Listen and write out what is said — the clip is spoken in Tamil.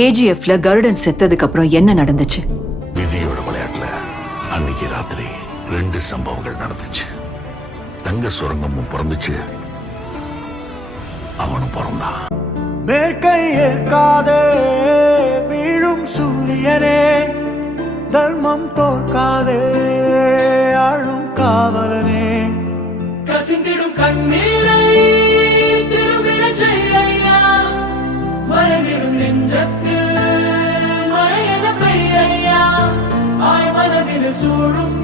ஏஜிஎஃப்ல கருடன் செத்ததுக்கு அப்புறம் என்ன நடந்துச்சு? விதியோட விளையாட்டுல அன்னைக்கு ராத்திரி 2 சம்பவங்கள் நடந்துச்சு. தங்க சுரங்கமும் பிறந்துச்சு, அவனும் பிறந்தான். மேற்கை ஏற்காதே வீழும் சூரியனே, தர்மம் தோற்காதே ஆளும் காவலனே. கசிந்திடும் கண்ணீரை திரும்பிட செய்யா, மறைவிடும் நெஞ்சத்தில் மழையென பெய்யா, ஆழ்மனதில் சூழும்